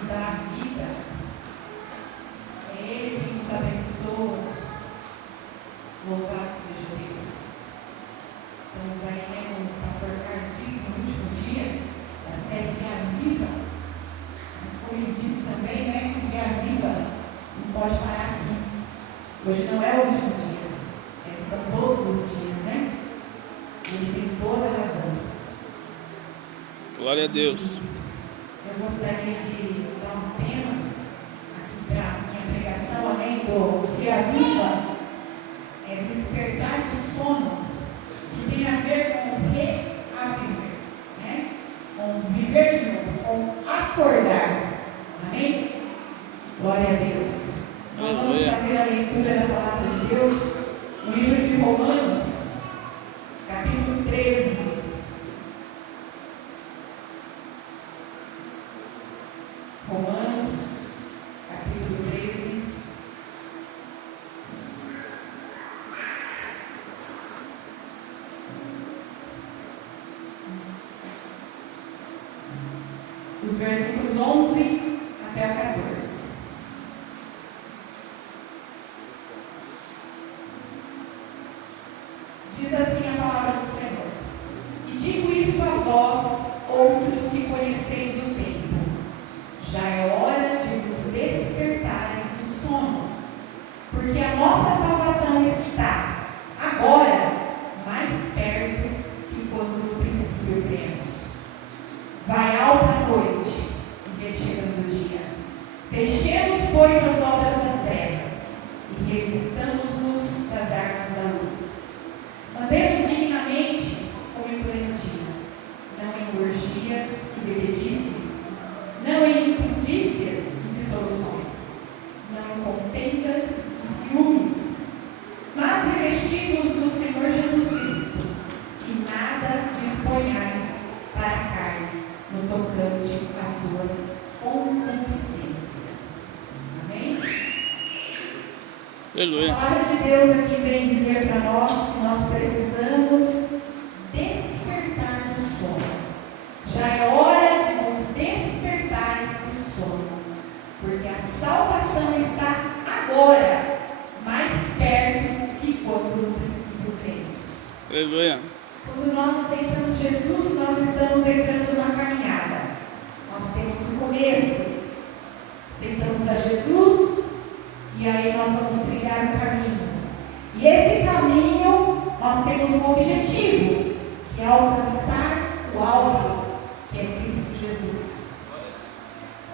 nos dá a vida, é Ele que nos abençoa. Louvado seja Deus. Estamos aí, como o pastor Carlos disse, no último dia da série Guia Viva. Mas como ele disse também, Guia Viva não pode parar aqui. Hoje não é o último dia, são todos os dias, né? Ele tem toda a razão. Glória a Deus. Eu gostaria de dar um tema aqui para a minha pregação, além do Guia Viva, é despertar do sono, que tem a ver com reaviver, né? Com viver de novo, com acordar. Amém? Glória a Deus. Nós vamos fazer a leitura da palavra de Deus no livro de Romanos, capítulo 13. Romanos, capítulo 13. Os versículos 11 até o 14. Diz assim a palavra do Senhor: E digo isso a vós, outros que conheceis o tempo. Já é hora de vos despertares do sono, porque a nossa salvação está, agora, mais perto que quando no princípio cremos. Vai alta a noite, e vem chegando o dia. Deixemos, pois, as obras das trevas, e revistamos-nos das armas da luz. Andemos dignamente, como em pleno dia, não em orgias e bebedices, não em impundícias e dissoluções, não em contendas e ciúmes, mas revestivos do Senhor Jesus Cristo, e nada disponhais para a carne, no tocante às suas concupiscências. Amém? Aleluia. A palavra de Deus aqui vem dizer para nós que nós precisamos despertar do sono. Já é hora de nos despertares do sono, porque a salvação está agora, mais perto que quando no princípio cremos. Aleluia. Quando nós aceitamos Jesus, nós estamos entrando numa caminhada. Nós temos o começo, aceitamos a Jesus, e aí nós vamos trilhar o caminho. E esse caminho, nós temos um objetivo, que é alcançar o alvo, que é Cristo Jesus.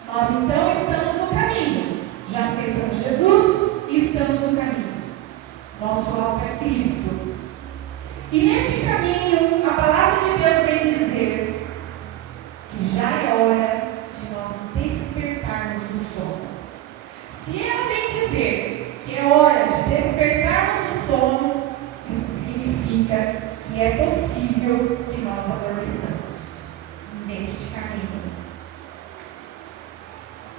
Nós então estamos no caminho, já aceitamos Jesus e estamos no caminho. Nosso alvo é Cristo. E nesse caminho, a palavra de Deus vem dizer que já é hora de nós despertarmos do sono. Se ela vem dizer que é hora de despertarmos do sono, isso significa que é possível que nós adormeçamos neste caminho.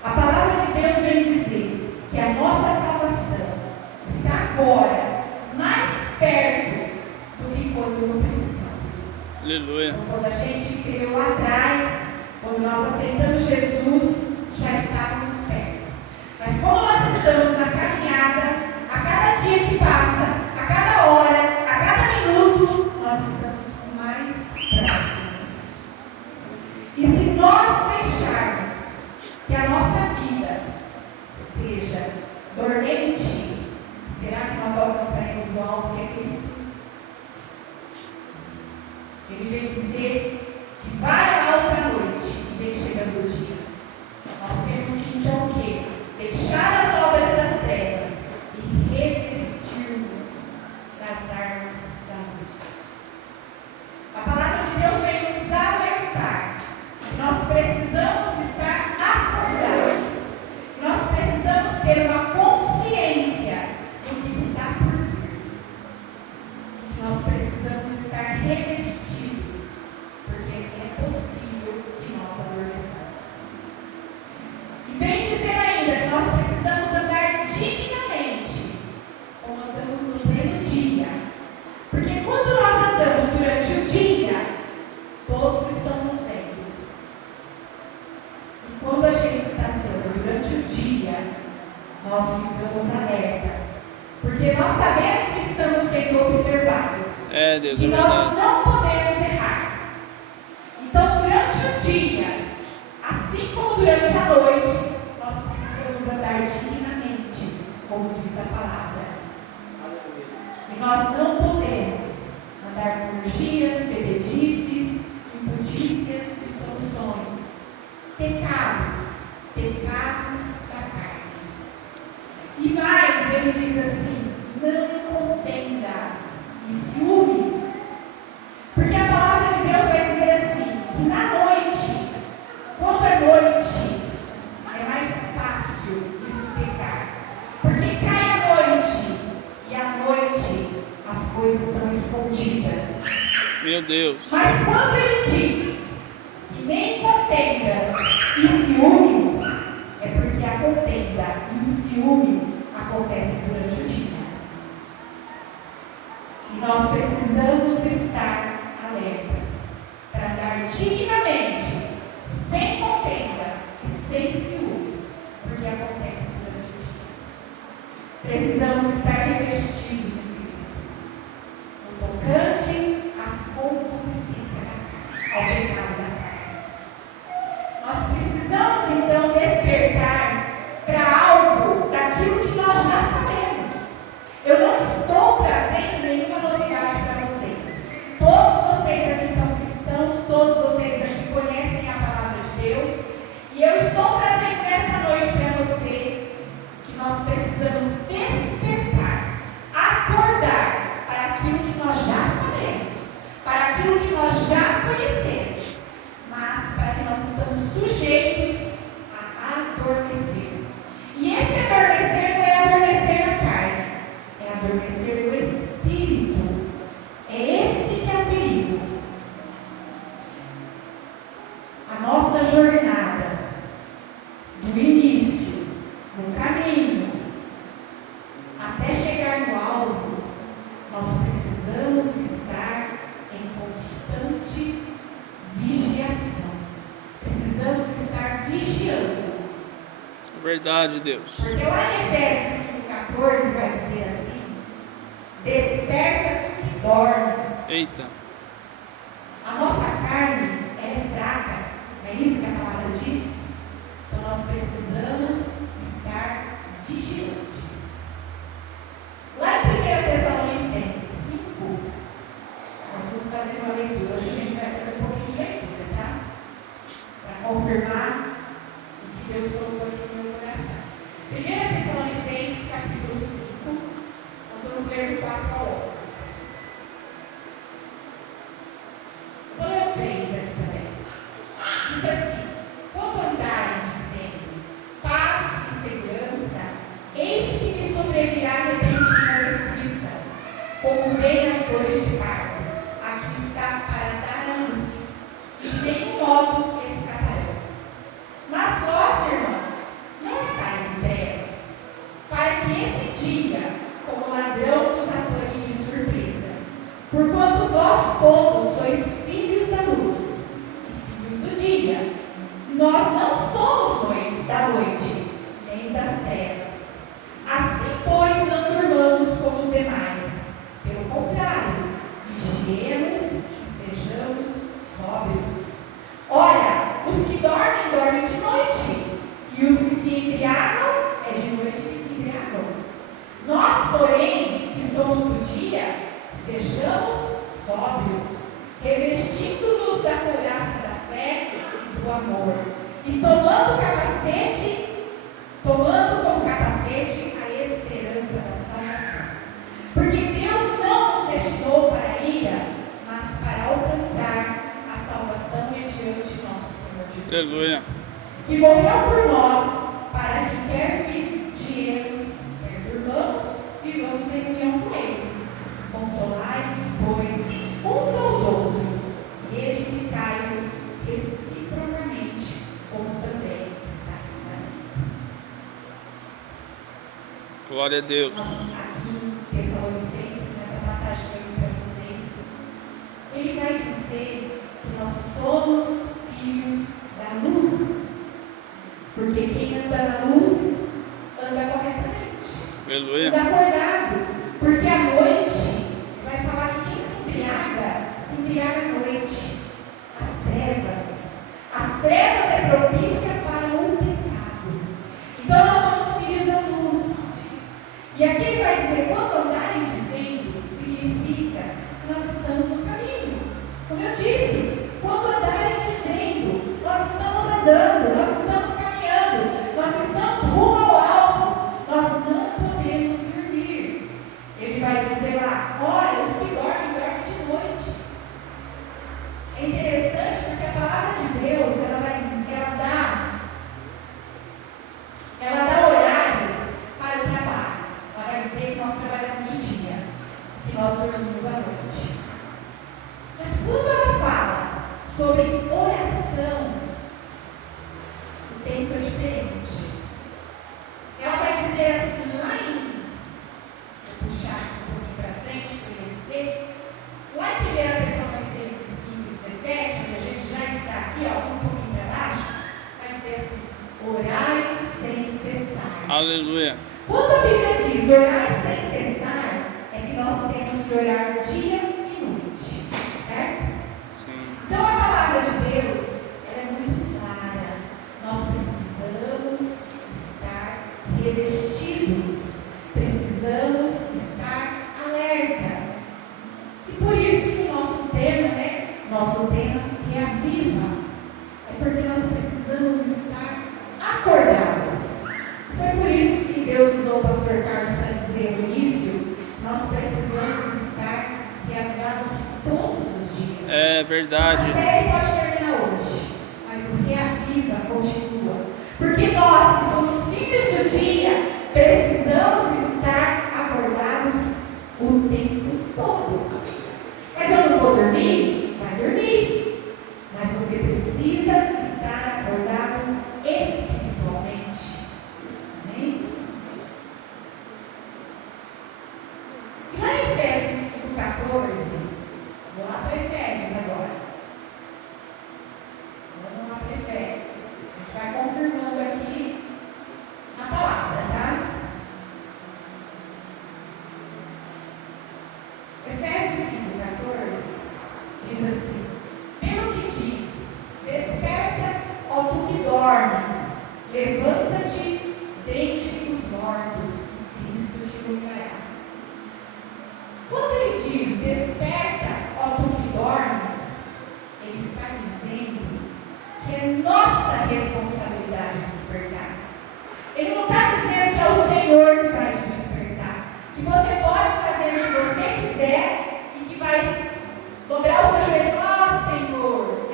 A palavra de Deus vem dizer que a nossa salvação está agora mais perto do que quando no princípio. Aleluia. Então, quando a gente creu lá atrás, quando nós aceitamos Jesus, já estávamos perto. Mas como nós estamos na caminhada, a cada dia que passa, a cada hora, a cada minuto, nós estamos mais próximos. E se nós deixarmos que a nossa vida esteja dormente, será que nós alcançaremos o alvo que é Cristo? Ele vem dizer que vai alta a noite e vem chegando o dia. Nós temos que então o quê? Deixar as obras das trevas e revestir-nos das armas da luz. A palavra de Deus vem nos alertar que nós precisamos estar acordados. Nós precisamos ter uma consciência do que está por vir. Que nós precisamos estar revestidos, porque é possível que nós adormeçamos. E vem dizer ainda que nós precisamos andar dignamente, como andamos no pleno dia. Porque quando nós andamos durante o dia, todos estão nos vendo. E quando a gente está dando durante o dia, nós ficamos alerta. Porque nós sabemos que estamos sendo observados. Deus, que é nós verdade. não podemos errar. Então, durante o dia, assim como durante a noite, nós precisamos andar dignamente, como diz a palavra. E nós não podemos andar com orgias, bebedices, imputícias, dissoluções, pecados da carne. E mais, ele diz assim: não contendas e ciúmes. Porque a palavra de Deus vai dizer assim, que na noite, quando é noite, é mais fácil de se pecar. Porque cai a noite, e à noite as coisas são escondidas. Meu Deus. Mas quando ele diz que nem contendas e ciúmes, é porque a contenda e o ciúme acontece durante o dia. E nós precisamos estar alertas para andar dignamente, sem contenda e sem ciúmes, porque acontece durante o dia. Precisamos estar revestidos em Cristo, no tocante às concupiscências da carne, ao pecado da carne. Nós precisamos então despertar para algo daquilo que nós já sabemos. Eu não estou trazendo nenhuma novidade para vocês. Todos vocês aqui são cristãos, todos vocês aqui conhecem a palavra de Deus. E eu estou trazendo nessa noite para você que nós precisamos despertar, acordar para aquilo que nós já sabemos, para aquilo que nós já conhecemos, mas para que nós estamos sujeitos a adormecer. E esse adormecer não é adormecer na carne, é adormecer no espírito. É esse que é o perigo. A nossa jornada, do início, no caminho, até chegar no alvo, nós precisamos estar em constante vigiação. Precisamos estar vigiando. Verdade, Deus. Porque lá em Efésios 5,14 vai dizer assim: desperta tu que dormes. Eita. A nossa carne é fraca, é isso que a palavra diz. Então nós precisamos estar vigilantes. Lá em 1 Tessalonicenses 5, nós vamos fazer uma leitura. Hoje a gente vai fazer um pouquinho de leitura, tá? Para confirmar o que Deus colocou aqui no meu coração. 1 Tessalonicenses capítulo 5, nós vamos ler do 4 ao 11. Eu vou ler o 3 aqui também. Diz assim: quando andarem dizendo paz e segurança, eis que me sobrevirá repentina destruição, como vem as dores de parto. Aqui está para dar a luz, e de nenhum modo escaparão. Mas vós, irmãos, não estáis em trevas, para que esse dia, como ladrão, vos apanhe de surpresa. Porquanto vós todos sois filhos da luz e filhos do dia. Nós não somos da noite, nem das trevas. Assim, pois, não durmamos como os demais. Pelo contrário, vigiemos e sejamos sóbrios. Ora, os que dormem, dormem de noite, e os que se embriagam, é de noite que se embriagam. Nós, porém, que somos do dia, sejamos sóbrios, revestindo-nos da couraça da fé e do amor, e tomando como capacete a esperança da salvação. Porque Deus não nos destinou para a ira, mas para alcançar a salvação mediante nosso Senhor Jesus. Aleluia. Que morreu por nós, para que quer vigiemos, quer durmamos, vivamos em união com Ele. Consolai-vos, pois, uns aos outros, e edificai-vos reciprocamente, como também estáis fazendo. Glória a Deus. Nós, aqui em Tessalonicenses, nessa passagem que eu li para vocês, ele vai dizer que nós somos filhos da luz. Porque Porque quem anda na luz, anda corretamente. Aleluia. Anda acordado. Porque à noite, vai falar que quem se embriaga à noite. As trevas. As trevas é propícia para o pecado. Então nós somos filhos da luz. E aqui ele vai dizer, quando andarem dizendo, significa que nós estamos no caminho. Como eu disse, quando andarem dizendo, nós estamos andando, nós estamos caminhando, nós estamos rumo ao alvo, nós não podemos dormir. Ele vai dizer lá, olha, os que dormem, dormem de noite. É interessante porque a palavra de Deus, ela vai dizer, ela dá horário para o trabalho. Ela vai dizer que nós trabalhamos de dia, que nós dormimos à noite. Mas quando ela fala sobre oração, o tempo é diferente. Ela vai dizer assim, lá em, vou puxar um pouquinho para frente para ele dizer, lá em 1 Tessalonicenses 5 e 17, onde a gente já está aqui, ó, um pouquinho para baixo, vai dizer assim, orai sem cessar. Aleluia. Quando a Bíblia diz orar sem cessar, é que nós temos que orar dia e noite, certo? Sim. Então a palavra de Deus, ela é muito clara. Nós precisamos estar revestidos, precisamos estar alerta. E por isso que o nosso tema reaviva. É porque nós precisamos estar acordados. Foi por isso que Deus usou o pastor Carlos para dizer no início, nós precisamos estar reavivados todos os dias. É verdade. A série pode terminar hoje, mas o reaviva continua. Porque nós, que somos filhos do dia, precisamos estar acordados o tempo todo. Mas eu não vou dormir? Vai dormir. Mas você precisa estar acordado espiritualmente. Amém? E lá em Efésios 14, vou lá para Efésios agora. Vamos lá para Efésios. A gente vai confirmando aqui na palavra, tá? Efésios 5,14 diz assim: pelo que diz, desperta, ó tu que dormes, levanta-te dentre os mortos, e Cristo te iluminará. Quando ele diz, desperta, ó tu que dormes, ele está dizendo que é nossa responsabilidade despertar. Ele não está dizendo que é o Senhor que vai te despertar, que você pode fazer o que você quiser e que vai dobrar o seu joelho e falar, Senhor,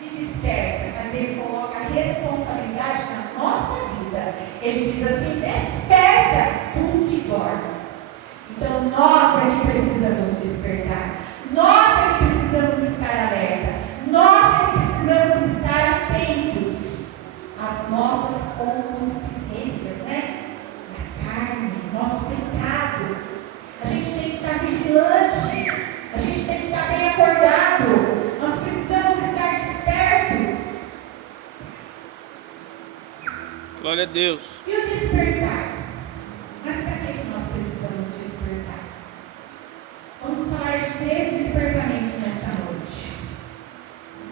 me desperta. Mas ele coloca a responsabilidade na nossa vida. Ele diz assim, desperta, tu que dormes. Então nós é que precisamos despertar. Nós é que precisamos estar alerta. Nós é que precisamos estar atentos às nossas concupiscências, a carne, nosso pecado. A gente tem que estar vigilante. A gente tem que estar bem acordado. Nós precisamos estar despertos. Glória a Deus. E o despertar? Mas para que nós precisamos despertar? Vamos falar de 3 despertamentos nesta noite.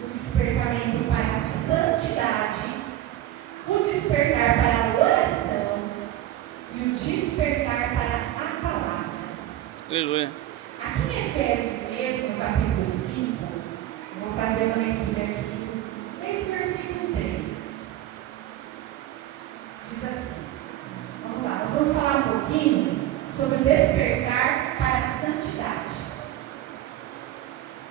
O despertamento para a santidade, o despertar para a oração e o despertar para a palavra. Aleluia. Aqui em Efésios mesmo, no capítulo 5, eu vou fazer uma leitura aqui, desde o versículo 3. Diz assim, vamos lá, nós vamos falar um pouquinho sobre o despertar para a santidade.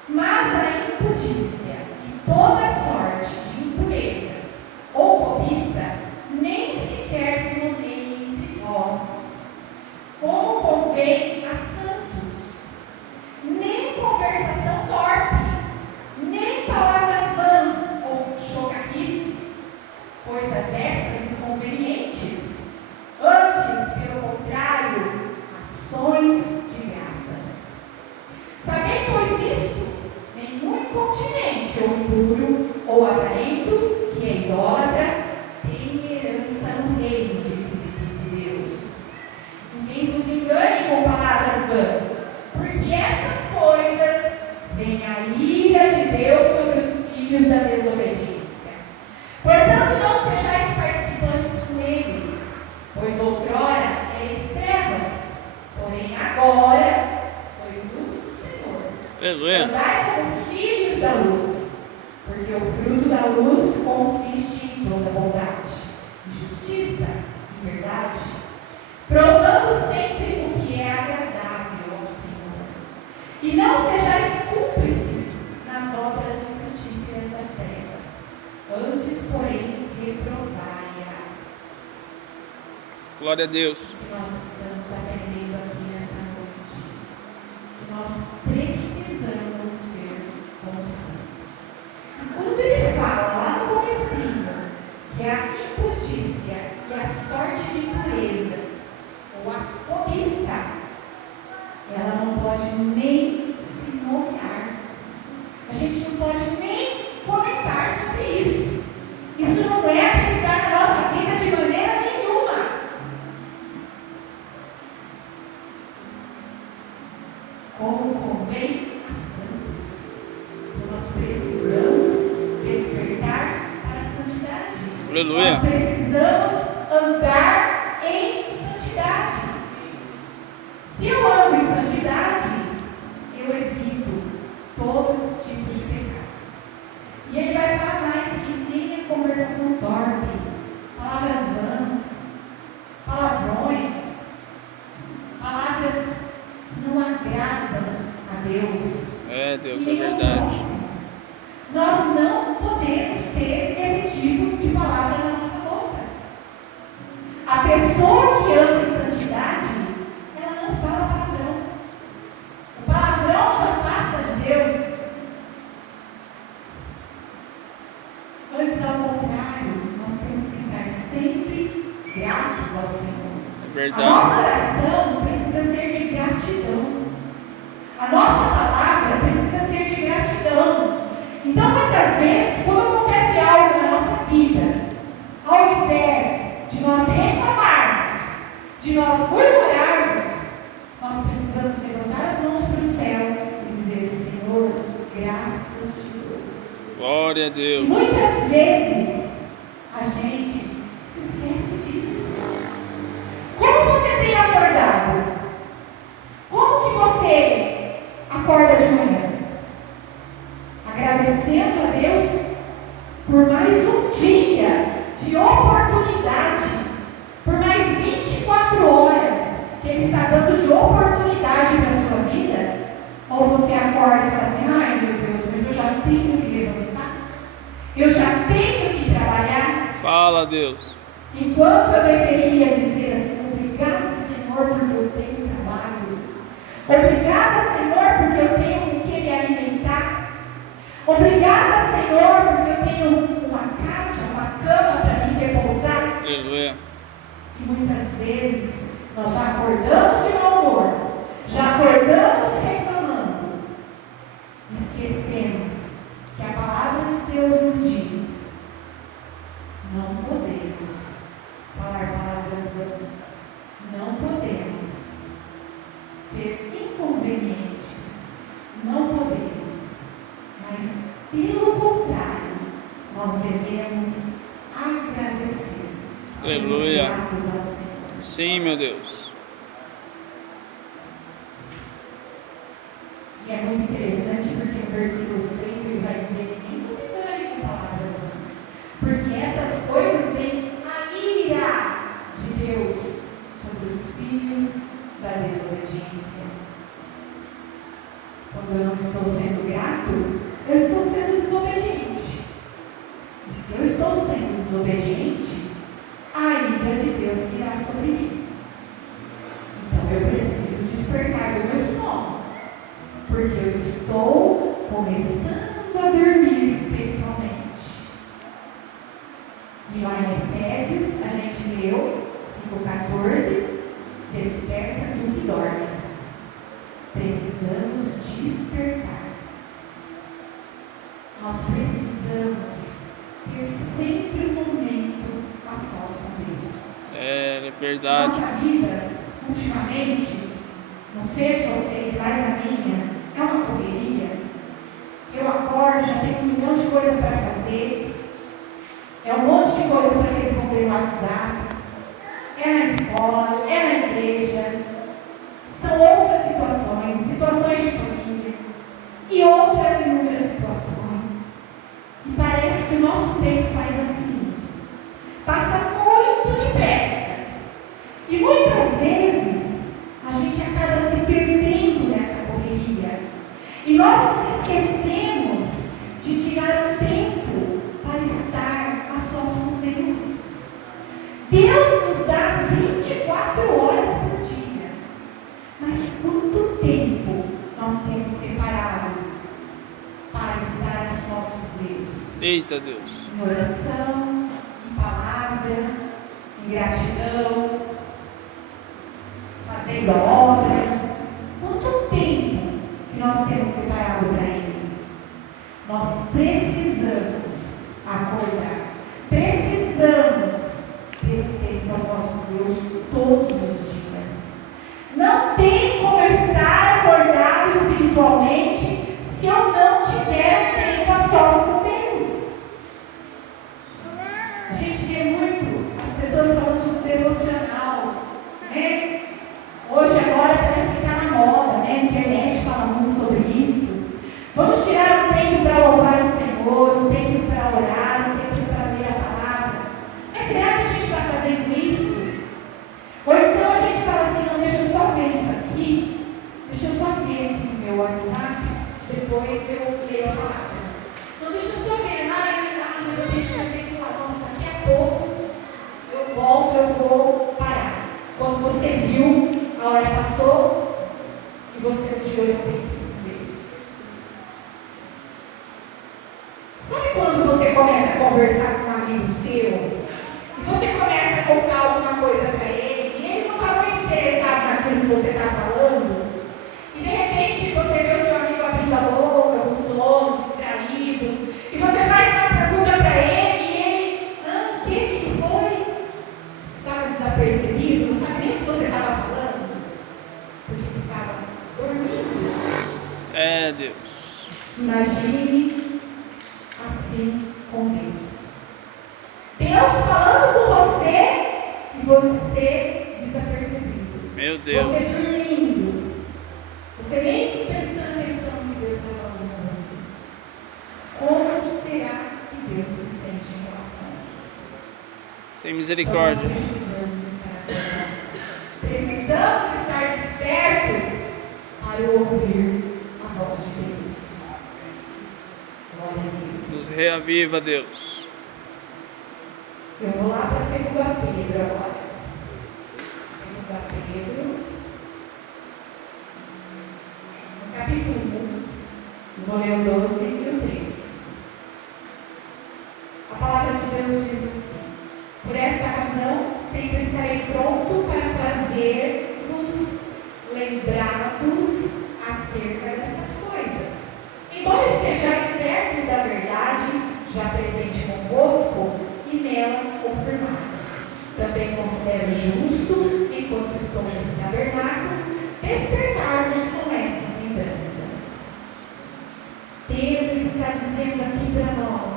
Mas a impudícia e toda sorte de impurezas ou cobiça nem sequer se nomeiem entre vós, como convém a santos, nem conversação torpe, nem palavra Aleluia. Andai como filhos da luz, porque o fruto da luz consiste em toda bondade, e justiça e verdade, provando sempre o que é agradável ao Senhor. E não sejais cúmplices nas obras infrutíferas das trevas, antes, porém, reprovai-as. Glória a Deus. Que nós estamos aprendendo aqui nesta noite, que nós precisamos ser como santos. Quando ele fala lá no comecinho que a impudícia e a sorte de impurezas, ou a cobiça, ela não pode nem se nomear. A gente não pode nem comentar sobre isso. Isso não é para estar na nossa vida de maneira nenhuma. Como convém a santos, nós precisamos despertar para a santidade. Aleluia. Nós precisamos andar em santidade. Se eu ando em santidade, eu evito todos os tipos de pecados. E ele vai falar mais que nem a conversação torpe, palavras vãs, palavrões, palavras que não agradam a Deus. É, Deus, E é nem ao verdade. próximo. Nós não podemos ter esse tipo de palavra na nossa boca. A pessoa que anda em santidade, ela não fala palavrão. O palavrão nos afasta de Deus. Antes, ao contrário, nós temos que estar sempre gratos ao Senhor. É A verdade. nossa oração precisa ser de gratidão. A nossa palavra precisa ser de gratidão. Então, muitas vezes, quando acontece algo na nossa vida, ao invés de nós reclamarmos, de nós murmurarmos, nós precisamos levantar as mãos para o céu e dizer: Senhor, graças te dou. Glória a E Deus. muitas vezes a gente se esquece disso. Como você tem acordado? Como que você acorda de manhã? Agradecendo a Deus por mais um dia de oportunidade, por mais 24 horas que Ele está dando de oportunidade para a sua vida? Ou você acorda e fala assim: ai meu Deus, mas eu já tenho que levantar, eu já tenho que trabalhar. Fala, Deus. Enquanto eu deveria dizer assim: obrigado, Senhor, porque eu tenho trabalho. Obrigada, Senhor, porque eu tenho com que me alimentar. Obrigada, Senhor, porque eu tenho uma casa, uma cama para me repousar. Aleluia. E muitas vezes nós já acordamos de mau humor, já acordamos reclamando. Esquecemos que a palavra de Deus nos diz: não podemos falar palavras vãs, não podemos ser inconvenientes, não podemos, mas pelo contrário, nós devemos agradecer, Aleluia. sermos gratos ao Senhor. Sim, meu Deus. E é muito interessante porque no versículo 6 ele vai dizer: nem você ganhe com palavras vãs, porque essas coisas vêm a ira de Deus sobre os filhos da desobediência. Quando eu não estou sendo grato, eu estou sendo desobediente. E se eu estou sendo desobediente, a ira de Deus virá sobre mim. Então eu preciso despertar do meu sono, porque eu estou começando a dormir espiritualmente. E lá em Efésios, a gente leu 5,14: desperta do que dormes. Precisamos despertar. Nós precisamos ter sempre um momento a sós com Deus. É verdade. Nossa vida, ultimamente, não sei de vocês, mas a minha, é uma correria. Eu acordo, já tenho 1 milhão de coisas para fazer. É um monte de coisa para responder no WhatsApp. É na escola, é na igreja. São outras situações de família. tempo faz assim, passa muito depressa. E muitas vezes a gente acaba se perdendo nessa correria. E nós nos esquecemos de tirar um tempo para estar a sós com Deus. Deus nos dá 24 horas por dia. Mas quanto tempo nós temos separados para estar a sós com Deus? Eita Deus. Em oração, em palavra, em gratidão, fazendo a obra. Quanto tempo que nós temos separado para Ele? Nós precisamos acordar. Precisamos ter um tempo a sós com Deus todos os dias. Não tem como estar acordado espiritualmente se eu não tiver um tempo a sós com Deus. A gente vê muito as pessoas falando do devocional, né? Hoje agora parece que está na moda, né? A internet fala muito sobre isso. Vamos tirar um tempo para louvar o Senhor, um tempo para orar, um tempo para ler a palavra. Mas será que a gente está fazendo isso? Ou então a gente fala assim, não, deixa eu só ver isso aqui, deixa eu só ver aqui no meu WhatsApp, depois eu leio a palavra. Não, deixa eu só ver, mas eu tenho que fazer aquilo lá, nossa, daqui a pouco eu volto, eu vou parar. Quando você viu, a hora passou e você não tirou esse tempo com Deus. Sabe quando você começa a conversar com um amigo seu e você começa a contar alguma coisa para ele e ele não está muito interessado naquilo que você está falando e de repente você vê o seu amigo abrindo a boca com sono, distraído e você faz uma pergunta para ele e ele, o que foi? Estava desapercebido, não sabia nem o que você estava falando porque ele estava dormindo. É Deus. Imagine assim com Deus. Deus falando com você e você desapercebido. Meu Deus. Você dormindo. Você nem prestando atenção no que Deus está falando com você. Como será que Deus se sente em relação a isso? Tem misericórdia. Nós precisamos estar acordados. Precisamos estar despertos para ouvir a voz de Deus. Glória a Deus. Nos reaviva, Deus. Eu vou lá para 2 Pedro agora. 2 Pedro, no capítulo 1, vou ler o 12 e o 13. A palavra de Deus diz assim: por esta razão, sempre estarei pronto para trazer-vos lembrados acerca dessas coisas. Embora estejais certos da verdade, já presente convosco, e nela confirmados. Também considero justo, enquanto estou nesse tabernáculo, despertar-vos com estas lembranças. Pedro está dizendo aqui para nós,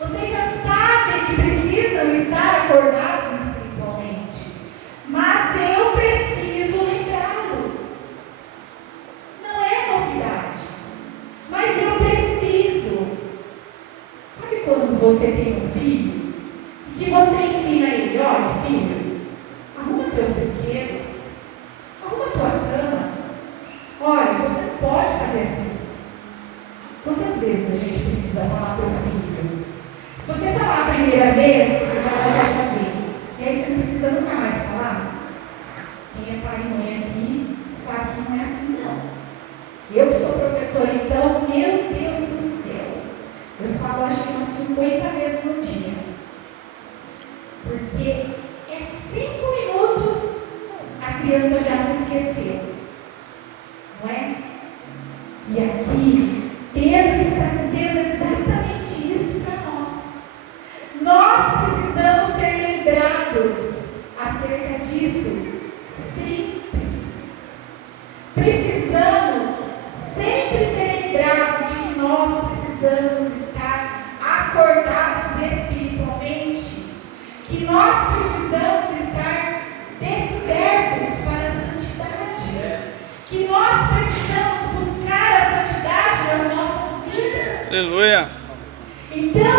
vocês já sabem que precisam estar acordados espiritualmente, mas eu preciso lembrá-los. Não é novidade, mas eu preciso. Sabe quando você tem um filho e que você ensina ele, olha filho, arruma teus brinquedos, arruma tua cama, olha, você não pode fazer assim. Quantas vezes a gente precisa falar para o filho? Se você falar a primeira vez, ele vai fazer, e aí você não precisa nunca mais falar. Quem é pai e mãe aqui sabe que não é assim não. Eu que sou professora, então, meu Deus do céu, eu falo acho que umas 50 vezes no dia. Porque é 5 minutos, a criança já se esqueceu. Não é? E aqui, Pedro está dizendo exatamente isso para nós. Nós precisamos ser lembrados acerca disso sempre. Precisamos sempre ser lembrados de que nós precisamos estar acordados espiritualmente, que nós precisamos estar despertos para a santidade, que nós precisamos buscar a santidade nas nossas vidas. Aleluia. Então,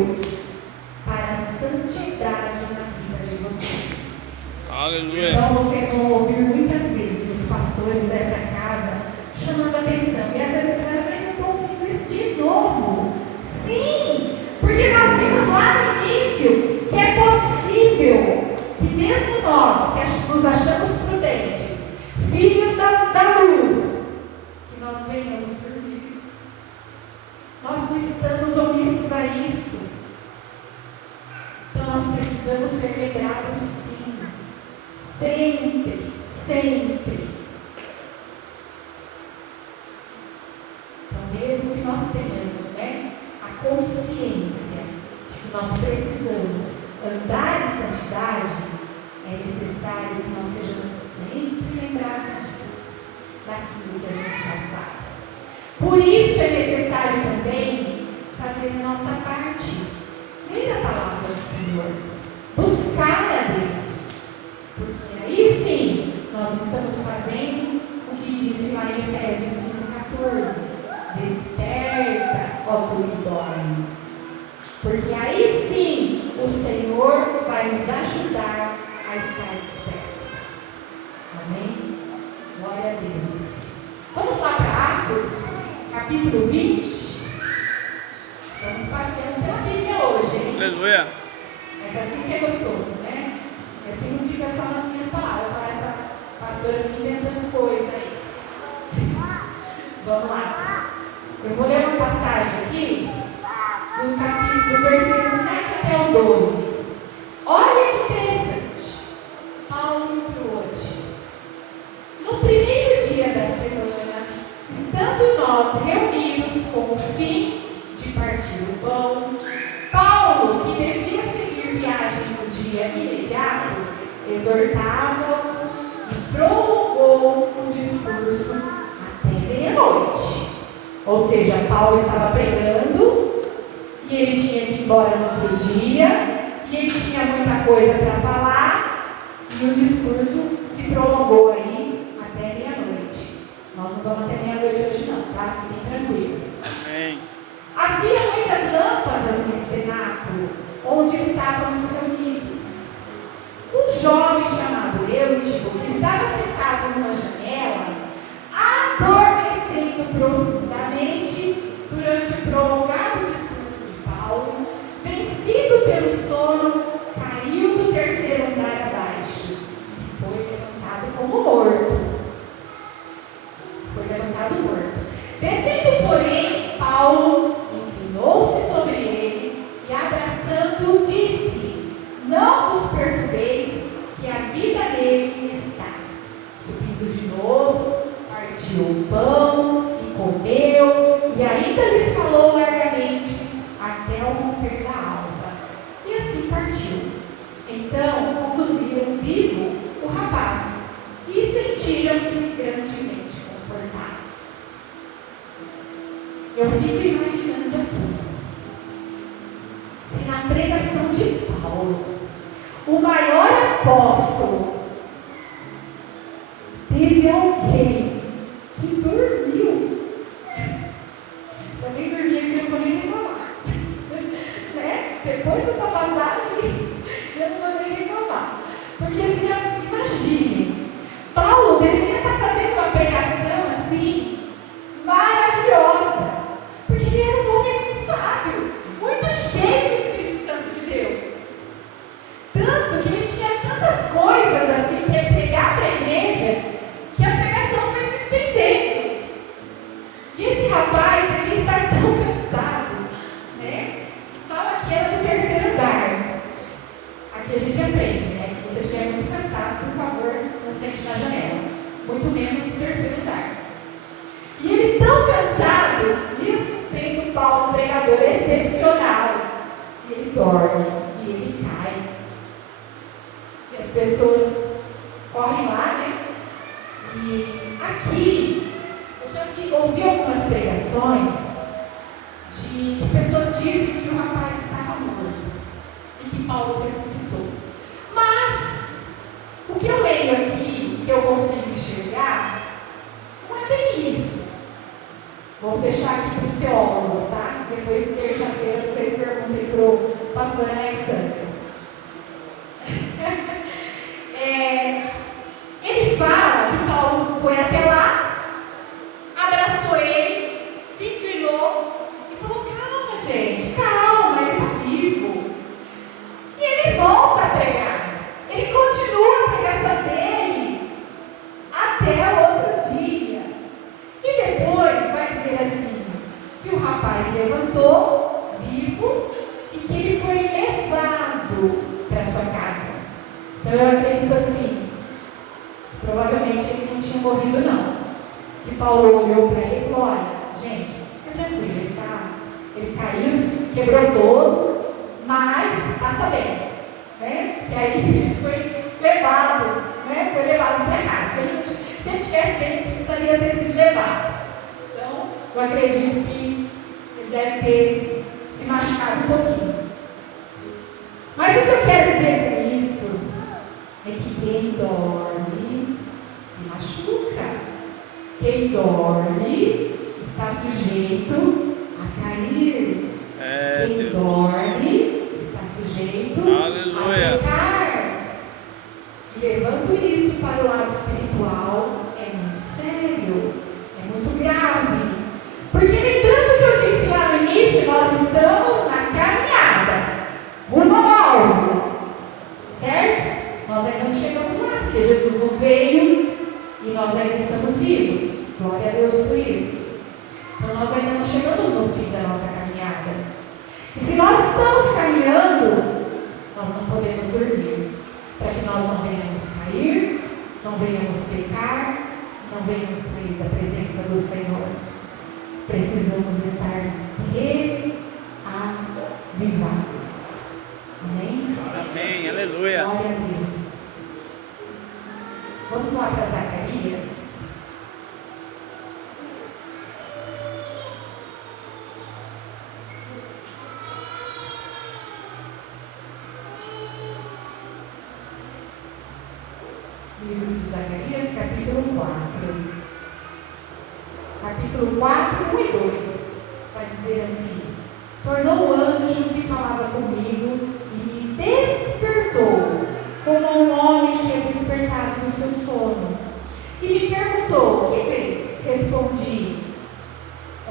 frutos para a santidade na vida de vocês. Aleluia. Então vocês vão ouvir muitas vezes os pastores dessa casa chamando a atenção. E às vezes você fala, mas eu estou ouvindo isso de novo. Sim, porque nós vimos lá no início que é possível que mesmo nós, que nos achamos prudentes, filhos da luz, que nós venhamos dormir. Nós não estamos omissos a isso. Então nós precisamos ser lembrados sim. Sempre, sempre. Então mesmo que nós tenhamos, a consciência de que nós precisamos andar em santidade, é necessário que nós sejamos sempre lembrados disso, daquilo que a gente já sabe. Por isso é necessário também fazer a nossa parte, ler a palavra do Senhor, buscar a Deus, porque aí sim nós estamos fazendo o que diz lá em Efésios 5,14: desperta, ó tu que dormes. Porque aí sim o Senhor vai nos ajudar a estar despertos. Amém? Glória a Deus. Vamos lá para Atos, capítulo 20. Estamos passeando pela Bíblia hoje, hein? Aleluia. Mas assim que é gostoso, né? Assim não fica só nas minhas palavras. Falar, essa pastora fica inventando coisa aí. Vamos lá. Eu vou ler uma passagem aqui, do versículo 7 até o 12. Olha que interessante. Paulo entrou hoje. No primeiro dia da semana, estando nós reunidos com o fim de partir o pão, Paulo, que devia seguir viagem no dia imediato, exortava-os e prolongou o discurso até meia-noite. Ou seja, Paulo estava pregando e ele tinha que ir embora no outro dia e ele tinha muita coisa para falar e o discurso se prolongou aí até meia-noite. Nós não vamos até meia-noite hoje não, tá? Fiquem tranquilos. Amém. Havia muitas lâmpadas no cenáculo onde estávamos reunidos. Um jovem chamado Eutico, que estava sentado numa janela, adormecendo profundamente durante o prolongado discurso de Paulo, vencido pelo sono, caiu do terceiro andar abaixo e foi levantado como morto. Descendo, porém, Paulo inclinou-se sobre ele e, abraçando-o, disse: não vos perturbeis, que a vida nele está. Subindo de novo, partiu o pão e comeu, e ainda lhes falou largamente até o romper da alva. E assim partiu. Então conduziram vivo o rapaz e sentiram-se grandemente confortados. Eu fico imaginando aqui, se na pregação de Paulo, o maior apóstolo, teve alguém que dormiu. Se alguém dormir aqui, eu não vou nem reclamar. Né? Depois dessa passagem, eu não vou nem reclamar. Porque assim, imagine, Paulo deveria estar fazendo uma pregação assim, maravilhosa. Porque ele era um homem muito sábio, muito cheio do Espírito Santo de Deus. Tanto que ele tinha tantas coisas assim para entregar para a igreja, que a pregação foi se estendendo. E esse rapaz, ele está tão cansado, né? Fala que era do terceiro andar. Aqui a gente aprende, né? Se você estiver muito cansado, por favor, não sente na janela. Muito menos no terceiro andar. E ele tão cansado, mesmo sendo Paulo um pregador excepcional, ele dorme e ele cai. E as pessoas correm lá, né? E aqui, eu já ouvi algumas pregações de que pessoas dizem que o rapaz estava morto e que Paulo ressuscitou. Mas, o que eu leio aqui, o que eu consigo enxergar, não é bem isso. Vou deixar aqui para os teólogos, tá? Depois, terça-feira, vocês perguntem para o pastor Alexandre. Ele fala que Paulo foi até lá, abraçou ele, se inclinou e falou: calma, gente, calma, ele está vivo. E ele volta a pregar. Ele continua a pregação dele até o outro dia. E depois vai dizer assim, que o rapaz levantou, vivo, e que ele foi levado para sua casa. Então eu acredito assim, provavelmente ele não tinha morrido não. E Paulo olhou para ele e falou: olha, gente, fica tranquilo, ele caiu, se quebrou todo, mas passa bem. Né? Que aí ele foi levado, né? Foi levado para casa. Se ele tivesse bem, ele precisaria ter sido levado. Então, eu acredito que ele deve ter se machucado um pouquinho. Mas o que eu quero dizer com isso é que quem dorme se machuca. Quem dorme está sujeito a cair. Quem Deus. dorme está sujeito Aleluia. a pecar. E levando isso para o lado espiritual é muito sério, é muito grave. Porque lembrando que eu disse lá no início, nós estamos na caminhada rumo ao alvo, certo? Nós ainda não chegamos lá, porque Jesus não veio e nós ainda estamos vivos. Glória a Deus por isso. Então nós ainda não chegamos no fim da nossa caminhada. E se nós estamos caminhando, nós não podemos dormir, para que nós não venhamos cair, não venhamos pecar, não venhamos sair da presença do Senhor. Precisamos estar reavivados. Amém? Amém. Aleluia. Glória a Deus. Vamos lá para Zacarias. Livro de Zacarias, capítulo 4. Capítulo 4, 1 e 2. Vai dizer assim: tornou o anjo que falava comigo e me despertou, como um homem que é despertado do seu sono. E me perguntou: o que fez? Respondi: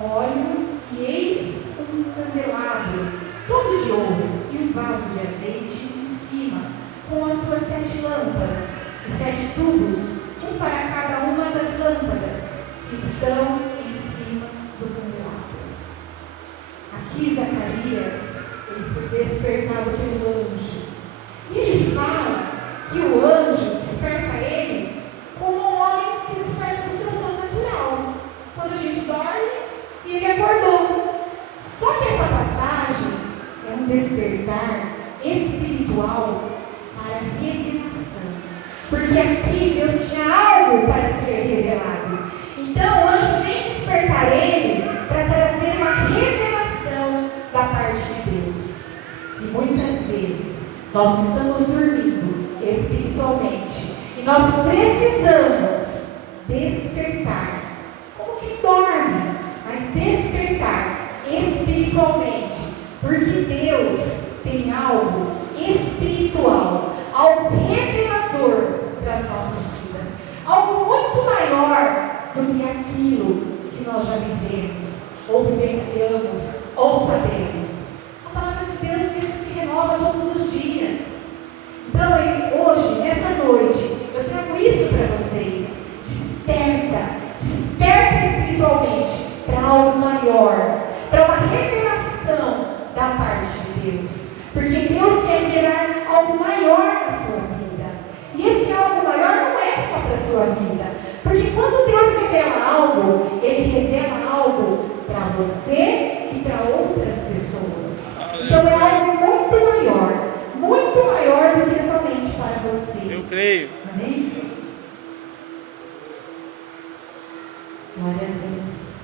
olho e eis um candelabro, todo de ouro, e um vaso de azeite em cima, com as suas 7 lâmpadas, e 7 tubos, um para cada uma das lâmpadas, que estão em cima do candelabro. Aqui Zacarias, ele foi despertado pelo anjo. E ele fala que o anjo desperta ele como um homem que desperta do seu sono natural. Quando a gente dorme e ele acordou. Só que essa passagem é um despertar espiritual para revelação. Porque aqui Deus tinha algo para ser revelado. Então o anjo vem despertar ele para trazer uma revelação da parte de Deus. E muitas vezes nós estamos dormindo espiritualmente e nós precisamos despertar, como quem dorme, mas despertar espiritualmente, porque Deus tem algo espiritual, algo revelador para as nossas vidas, algo muito maior do que aquilo que nós já vivemos, ou vivenciamos, ou sabemos. A palavra de Deus diz que se renova todos os dias. Então, hoje, nessa noite, eu trago isso para vocês. Desperta espiritualmente para algo maior, para uma revelação da parte de Deus. Porque Deus quer revelar algo maior na sua vida. E esse algo maior não é só para a sua vida. Porque quando Deus revela algo, Ele revela algo para você e para outras pessoas. Então é algo muito maior do que somente para você. Eu creio. Amém? Glória a Deus.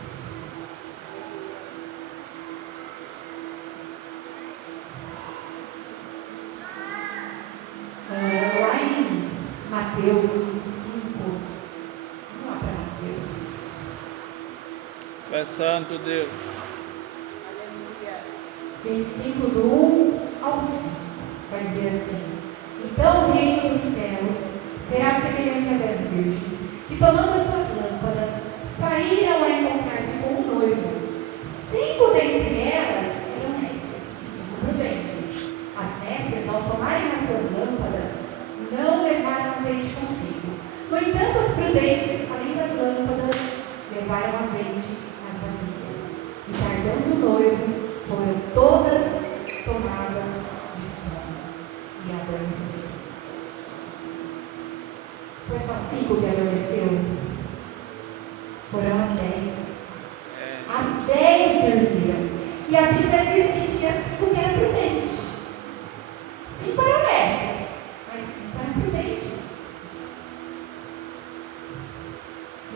Lá em Mateus 25, vamos lá para Mateus. Tu és santo, Deus. 25 do 1 ao 5. Vai dizer assim: então o reino dos céus será semelhante a 10 virgens, que tomando as suas lâmpadas, saíram a encontrar-se com o noivo. 5 dentre elas eram nécias e 5 prudentes. As nécias, ao tomarem as suas lâmpadas, não levaram azeite consigo. No entanto, as prudentes, além das lâmpadas, levaram azeite nas vasilhas. E tardando o noivo, foram todas tomadas de sono e adormeceram. Foi só 5 que adormeceu? Foram as 10. As 10 dormiram. E a Bíblia diz que tinha 5 que eram prudentes. 5 eram nécias, mas 5 eram prudentes.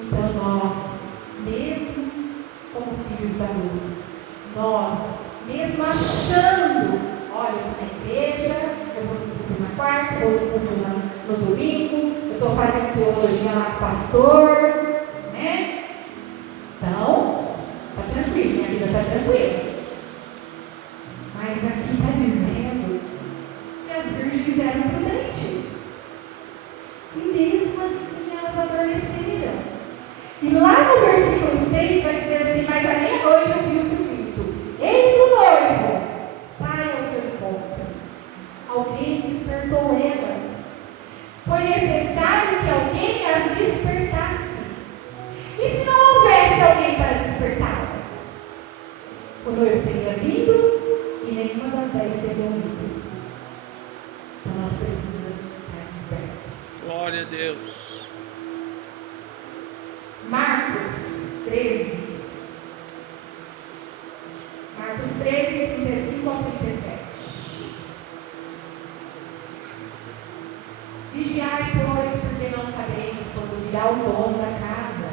Então nós, mesmo como filhos da luz, nós, mesmo achando, olha, eu estou na igreja, eu vou no culto na quarta, eu vou no culto no domingo, eu estou fazendo teologia lá com o pastor, né? Então, está tranquilo, minha vida está tranquila. Mas aqui está dizendo que as virgens eram prudentes. E mesmo assim elas adormeceram. E lá no versículo 6 vai dizer assim: mas à meia-noite ouviu-se o grito: eis o noivo, sai ao seu encontro. Alguém despertou elas. Foi necessário que alguém as despertasse. E se não houvesse alguém para despertá-las? O noivo teria vindo e nenhuma das 10 teriam vindo. Então nós precisamos estar despertos. Glória a Deus. Marcos 13. Marcos 13, 35 ao 37. Vigiai, pois, porque não sabeis quando virá o dono da casa,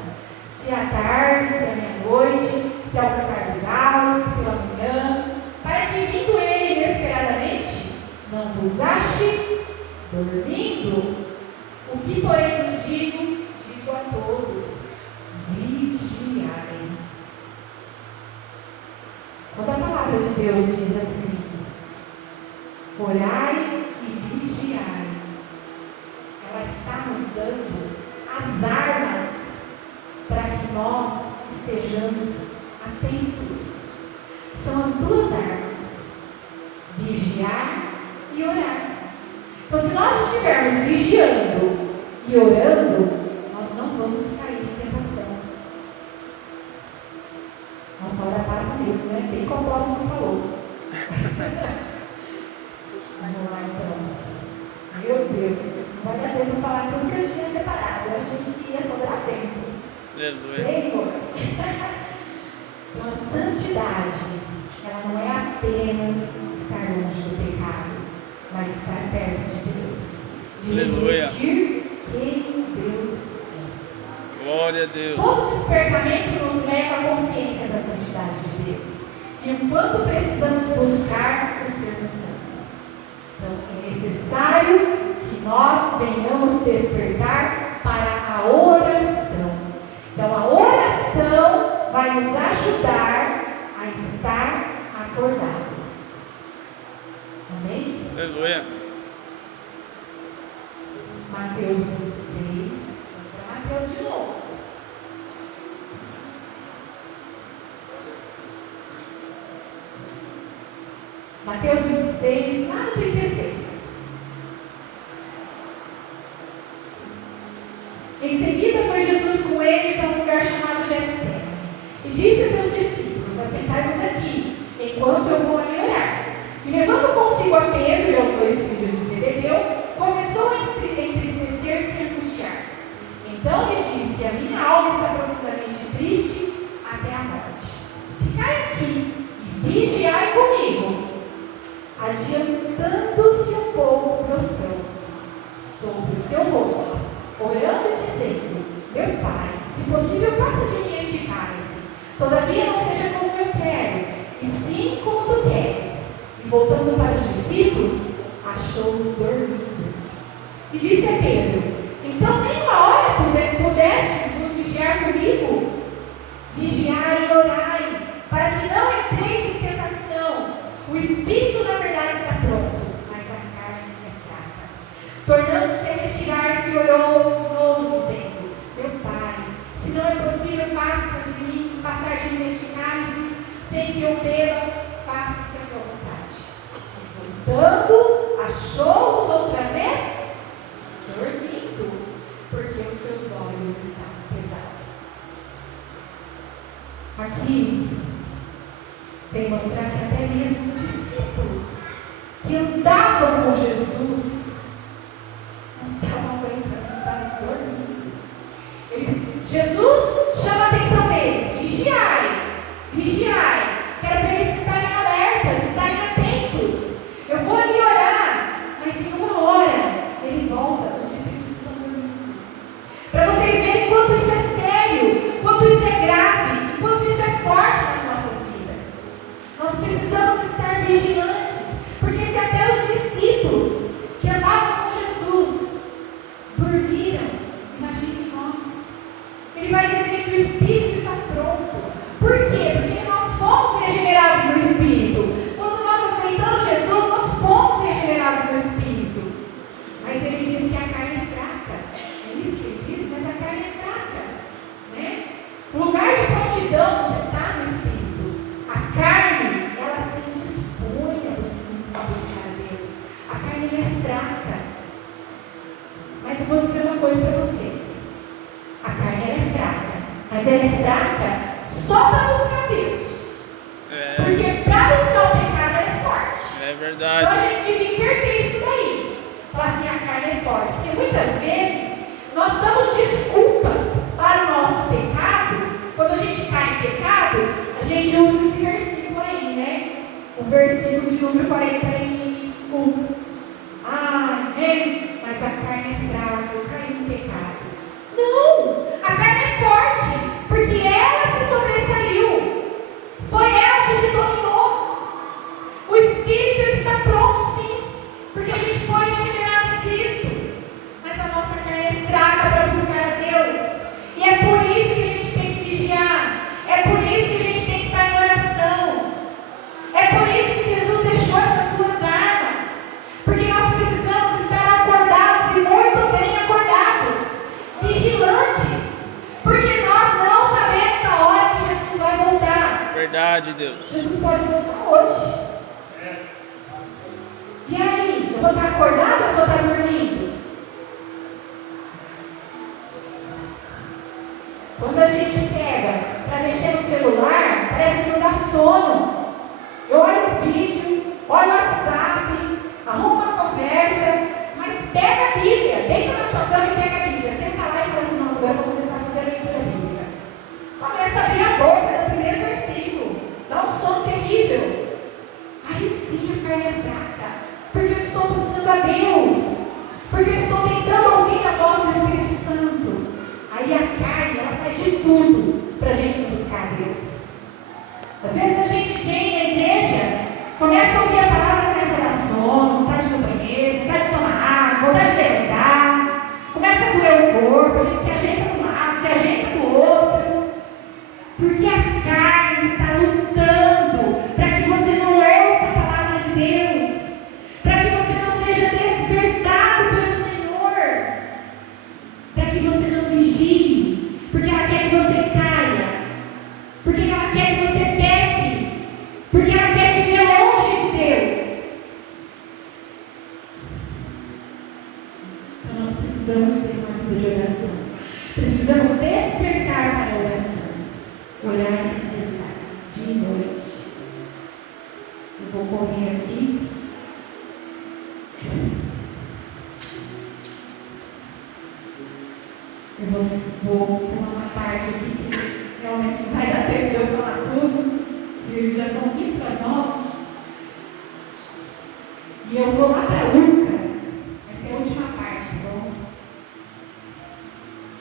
se à tarde, se à meia-noite, se ao cantar do galo, se pela manhã, para que vindo ele inesperadamente, não vos ache dormindo. O que, porém, vos digo a todos: vigiai. Quando a palavra de Deus diz assim: orai e vigiai, ela está nos dando as armas para que nós estejamos atentos. São as duas armas: vigiar e orar. Então, se nós estivermos vigiando e orando, nós não vamos cair em tentação. Nossa hora passa mesmo, né? Bem como o apóstolo falou. Vamos lá então. Meu Deus, não vai dar tempo para falar tudo que eu tinha separado. Eu achei que ia sobrar tempo. Aleluia. Senhor. Então a santidade, ela não é apenas estar longe do pecado, mas estar perto de Deus. De refletir quem Deus é. Glória a Deus. Todo despertamento nos leva à consciência da santidade de Deus e o quanto precisamos buscar os sermos santos. Então é necessário que nós venhamos despertar para a oração. Então a oração vai nos ajudar a estar acordados. Amém? Aleluia. Mateus 26. Mateus de novo. Mateus 26, lá no 36. Em seguida foi Jesus com eles a um lugar chamado Getsêmani e disse a seus discípulos: assentai-vos aqui, enquanto eu vou ali orar. E levando consigo a Pedro e aos 2 filhos de Zebedeu, começou a entristecer-se e angustiar-se. Então lhes disse: a minha alma está profundamente triste até a morte. Ficai aqui e vigiai comigo. Adiantando-se um pouco, prostrou-se sobre o seu rosto, orando e dizendo: meu Pai, se possível, passa de mim este cálice. Todavia não seja como eu quero, e sim como tu queres. E voltando para os discípulos, achou-os dormindo. E disse a Pedro: então nem uma hora pudestes vos vigiar comigo? Vigiai e orai, para que não entreis em tentação. O espírito, na verdade, está pronto, e orou de novo, dizendo: Meu Pai, se não é possível, passar de mim neste cálice, sem que eu beba, faça-se a tua vontade. E voltando, achou-os outra vez dormindo, porque os seus olhos estavam pesados. Aqui vem mostrar que até mesmo os discípulos que andavam com Jesus não estavam aguentando, estavam dormindo. Jesus chama a atenção deles: vigiai, vigiai. Quero para eles estarem alertas, estarem atentos. Eu vou ali orar, mas em uma hora ele volta, os discípulos estão dormindo. Para vocês verem quanto isso é sério, quanto isso é grave, quanto isso é forte nas nossas vidas. Nós precisamos estar vigilantes, porque se até os discípulos que andavam com Jesus dormiram, imagine nós. Ele vai dizer que o Espírito está pronto. Por quê? Porque nós fomos regenerados no Espírito. Quando nós aceitamos Jesus, nós fomos regenerados no Espírito. Mas ele diz que a carne é fraca. É isso que ele diz, mas a carne é fraca, né? O lugar de prontidão está no Espírito. A carne, ela se dispõe a buscar a Deus. A carne é fraca. Mas eu vou dizer uma coisa para vocês. A carne é fraca, mas ela é fraca só para buscar Deus. Porque para buscar o pecado ela é forte. É verdade. Então a gente tem que inverter isso daí. Falar assim, a carne é forte. Porque muitas vezes nós damos desculpas para o nosso pecado. Quando a gente cai em pecado, a gente usa esse versículo aí, né? O versículo de número 41. Né? Mas a carne é fraca, eu caí em pecado. Não! A carne é forte, porque ela se sobressaiu. Foi ela que te dominou. O Espírito ele está pronto, sim, porque a gente foi regenerado em Cristo. Mas a nossa carne é fraca para buscar a Deus. E é por isso que a gente tem que vigiar. É por isso que a gente tem que estar em oração. É por isso que Jesus deixou essas duas armas. Porque nós precisamos estar acordados e muito bem acordados, vigilantes, porque nós não sabemos a hora que Jesus vai voltar. Verdade, Deus. Jesus pode voltar hoje. E aí, eu vou estar acordado ou eu vou estar dormindo? Quando a gente pega para mexer no celular, parece que não dá sono. Eu olho o vídeo, olho o WhatsApp, arrumo uma conversa, mas pega a Bíblia, deita na sua cama e pega a Bíblia. Senta lá e fala assim: nossa, agora eu vou começar a fazer a leitura bíblica. Começa a abrir a boca no primeiro versículo, dá um sono terrível. Aí sim a carne é fraca, porque eu estou buscando a Deus, porque eu estou tentando ouvir a voz do Espírito Santo. Aí a carne, ela faz de tudo para a gente buscar a Deus. Às vezes a gente vem na igreja, começa a ouvir a palavra, começa a dar sono, vontade de ir no banheiro, vontade de tomar água, vontade de levantar, começa a doer o corpo, a gente se ajeita de um lado, se ajeita do outro, porque a carne está lutando para que você não ouça a palavra de Deus, para que você não seja despertado pelo Senhor, para que você não vigie, porque ela quer que você caia, porque ela quer que você peque, porque ela quer te ver longe de Deus. Então nós precisamos ter uma vida de oração, precisamos despertar para a oração, olhar sem cessar, dia e noite. Eu vou correr aqui. Eu vou pular uma parte aqui que realmente não vai dar tempo de eu falar tudo, que já são 8:55. E eu vou lá para Lucas. Essa é a última parte, tá bom?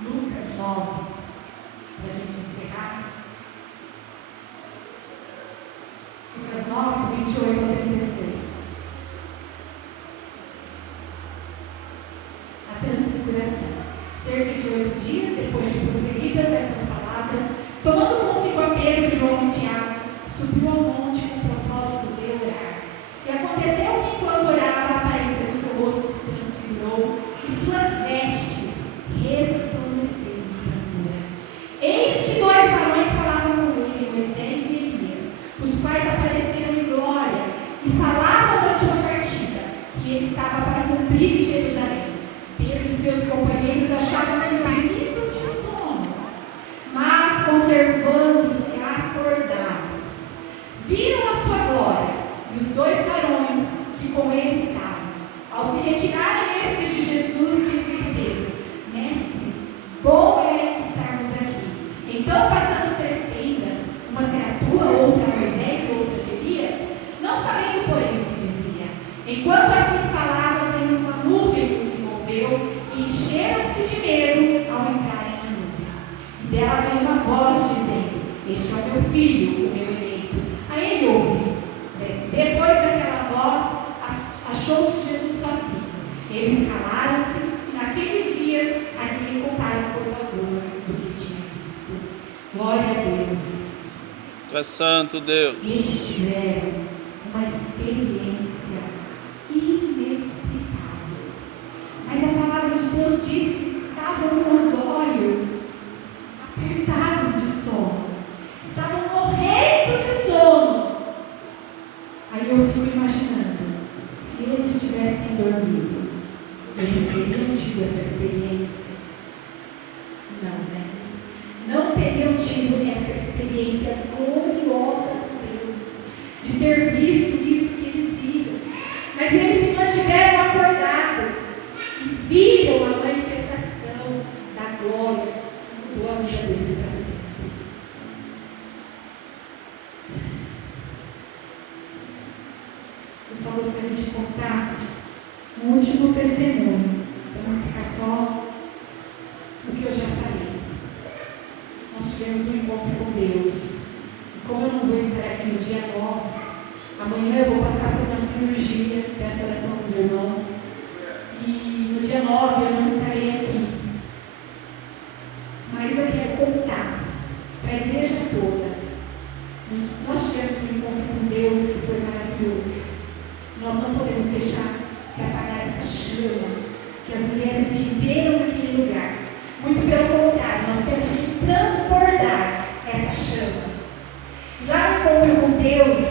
Lucas 9, para a gente encerrar. Lucas 9, 28 ao 36. A transfiguração. Cerca de 8 dias depois de proferidas essas palavras, tomando consigo a Pedro, João e Tiago, subiu ao monte com o propósito de orar. E aconteceu que enquanto orava, a aparência do seu rosto se transfigurou e suas vestes seus companheiros achavam-se oprimidos de sono, mas conservando-se acordados. Viram a sua glória e os dois varões que com ele estavam. Ao se retirarem estes de Jesus, disse Pedro: Mestre, bom é estarmos aqui. Então façamos 3 tendas, uma será tua, outra a Moisés, outra de Elias, não sabendo, porém, o que dizia. Enquanto assim falava, veio uma nuvem que os envolveu e encheram-se de medo ao entrarem na nuvem. E dela veio uma voz dizendo: Este é o meu filho, o meu eleito. A ele ouviu. Depois daquela voz, achou-se Jesus sozinho. Eles calaram-se e naqueles dias a ninguém contaram coisa alguma do que tinha visto. Glória a Deus. Tu és santo, Deus. Eles tiveram uma experiência inexplicável. Mas a palavra de Deus diz que estavam com os olhos apertados de sono. Estavam morrendo de sono. Aí eu fico imaginando, se eles tivessem dormido, eles teriam tido essa experiência? Não, né? Não teriam tido essa experiência gloriosa com Deus, de ter visto isso que eles viram. Mas eles se mantiveram acordados e viram a manifestação da glória que mudou a vida deles para sempre. Eu só gostaria de contar um último testemunho, para não ficar só no que eu já falei. Nós tivemos um encontro com Deus. E como eu não vou estar aqui no dia 9, amanhã eu vou passar por uma cirurgia, peço a oração dos irmãos. E no dia 9 eu não estarei aqui. Mas eu quero contar para a igreja toda. Nós tivemos um encontro com Deus que foi maravilhoso. Nós não podemos deixar se apagar essa chama que as mulheres viveram naquele lugar. Muito pelo contrário, nós temos que transbordar essa chama. E lá no encontro com Deus,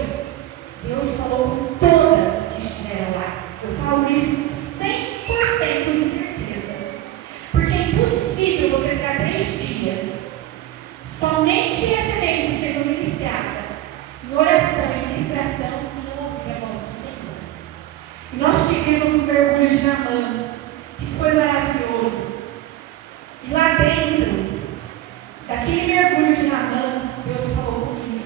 Deus falou com todas que estiveram lá. Eu falo isso com 100% de certeza. Porque é impossível você ficar 3 dias somente recebendo e sendo ministrada em oração e ministração e não ouvir a voz do Senhor. E nós tivemos um mergulho de Naamã, que foi maravilhoso. E lá dentro daquele mergulho de Naamã, Deus falou comigo.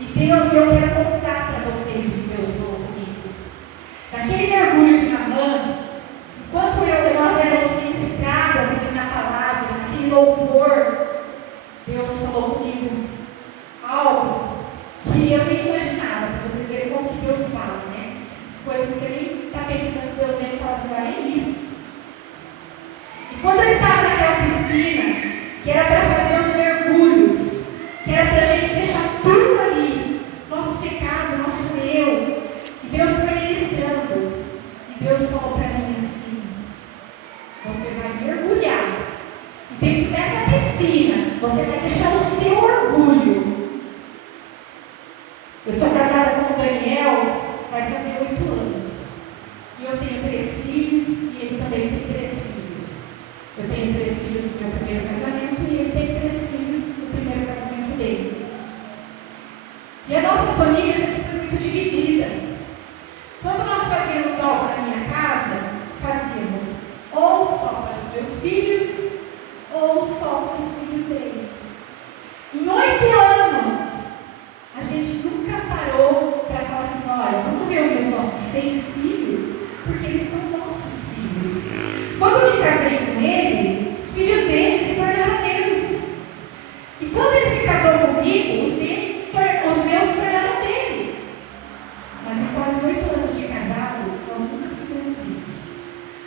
E Deus, eu quero contar para vocês o que Deus falou comigo. Naquele mergulho de Naamã, enquanto nós éramos ministradas ali na palavra, naquele louvor, Deus falou comigo algo que eu nem imaginava, para vocês verem como que Deus fala, né? Coisa que você nem está pensando, Deus vem e fala assim: olha, é isso. E quando eu estava naquela piscina, que era para fazer os mergulhos, que era para a gente deixar tudo ali, nosso pecado, nosso eu, e Deus foi ministrando, e Deus falou para mim assim: você vai mergulhar, e dentro dessa piscina, você vai deixar o seu orgulho. Eu sou casada com o Daniel, vai fazer 8 anos, e eu tenho 3 filhos, e ele também tem 3 filhos. Eu tenho 3 filhos do meu primeiro casamento, e ele tem 3 filhos do primeiro casamento dele. E a nossa família sempre foi muito dividida. Quando nós fazíamos algo na minha casa, fazíamos ou só para os meus filhos, ou só para os filhos dele. Em 8 anos, a gente nunca parou para falar assim: olha, vamos ver os nossos 6 filhos, porque eles são nossos filhos. Quando eu me casei com ele, os filhos dele se tornaram meus. E quando ele se casou comigo, os meus se tornaram dele. Mas em quase 8 anos de casados, nós nunca fizemos isso.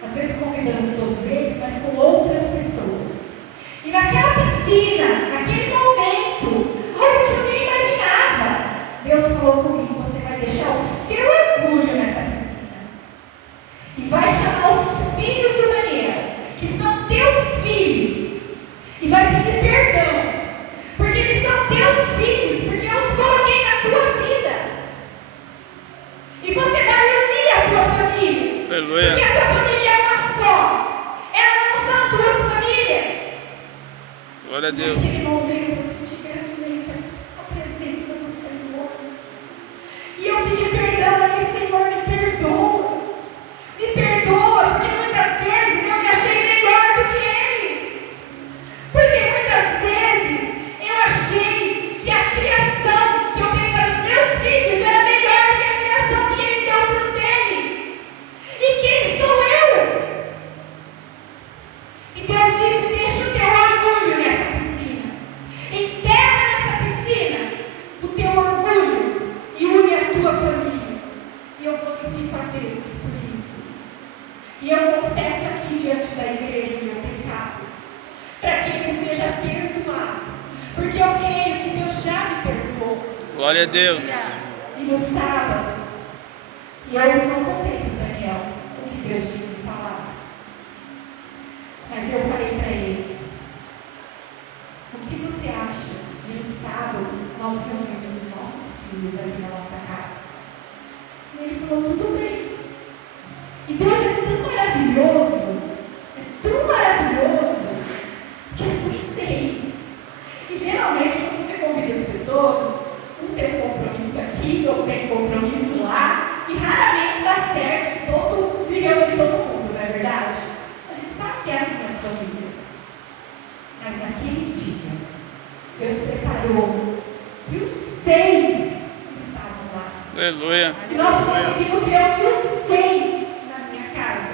Às vezes convidamos todos eles, mas com outras pessoas. E naquela piscina, naquele momento, olha o que eu nem imaginava. Deus falou comigo: você vai deixar o seu orgulho nessa piscina. E vai chamar os filhos do Daniel, que são teus filhos, e vai pedir perdão. Porque eles são teus filhos, porque eu os coloquei na tua vida. E você vai unir a tua família. Aleluia. Porque a tua família é uma só. Glória a Deus. Naquele momento eu senti grandemente a presença do Senhor. E eu pedi perdão a mim, Senhor, me perdoa. Me perdoa, porque muitas vezes eu me achei melhor do que eles. Porque muitas vezes eu achei que a criação que eu dei para os meus filhos era melhor do que a criação que ele deu para os dele. E quem sou eu? E Deus disse: deixa o teu orgulho nessa piscina. Enterra nessa piscina o teu orgulho e une a tua família. E eu glorifico a Deus por isso. E eu confesso aqui diante da igreja o meu pecado, para que ele seja perdoado. Porque eu creio que Deus já me perdoou. Glória a Deus. E no sábado, eu não contei para o Daniel o que Deus tinha me falado. Mas eu falei para ele: o que você acha de no sábado nós reunirmos os nossos filhos aqui na nossa casa? E ele falou: tudo bem. E Deus é tão maravilhoso, que são 6. E geralmente quando você convida as pessoas, um tem um compromisso aqui, outro tem um compromisso lá, e raramente dá certo de reunir todo mundo, não é verdade? A gente sabe que é assim as famílias. Mas naquele dia, Deus preparou que os 6 estavam lá. Aleluia. E nós conseguimos reunir os 6 na minha casa.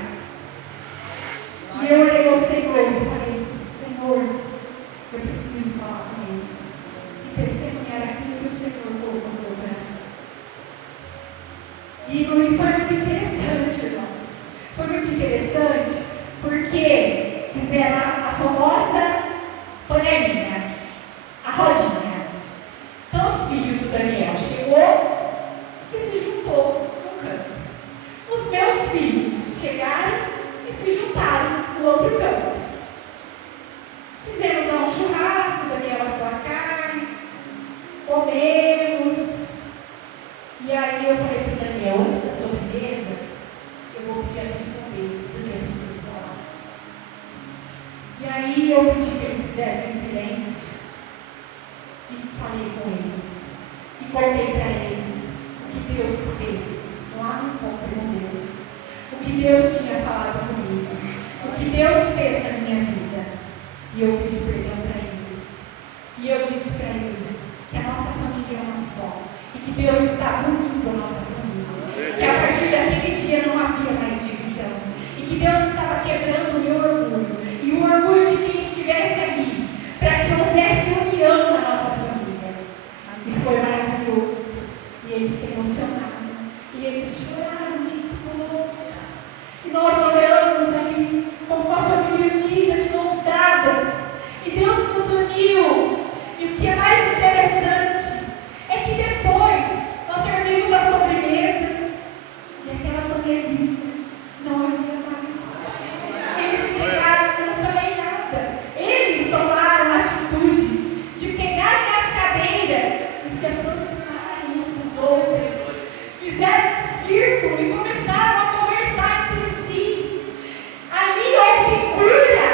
E eu orei ao Senhor e falei: Senhor, eu preciso falar com eles e testemunhar aquilo que o Senhor colocou no meu coração. E foi muito interessante, irmãos. Foi muito interessante porque fizeram a famosa panelinha, a rodinha. Então os filhos do Daniel chegou e se juntou no canto. Os meus filhos chegaram e se juntaram no outro canto. Fizemos lá um churrasco, Daniel assou a carne, comemos. E aí eu falei para o Daniel: antes da sobremesa, eu vou pedir a atenção deles, porque eu preciso falar. E aí eu pedi que eles fizessem silêncio e falei com eles. E contei para eles o que Deus fez lá no encontro com Deus. O que Deus tinha falado comigo. O que Deus fez na minha vida. E eu pedi perdão para eles. E eu disse para eles que a nossa família é uma só. E que Deus estava unindo a nossa família. Que a partir daquele dia não havia mais divisão. E que Deus estava quebrando o meu orgulho. E o orgulho de quem estivesse ali. Para que houvesse união na nossa família. E foi maravilhoso. E eles se emocionaram. E eles choraram junto conosco. E nós oramos ali como uma família unida, de mãos dadas. E Deus nos uniu. E o que é mais interessante é que depois nós servimos a sobremesa e aquela panelinha não havia mais. Eles pegaram, não falei nada. Eles tomaram a atitude de pegarem as cadeiras e se aproximarem uns dos outros. Fizeram um círculo e começaram a conversar entre si. Ali houve cura,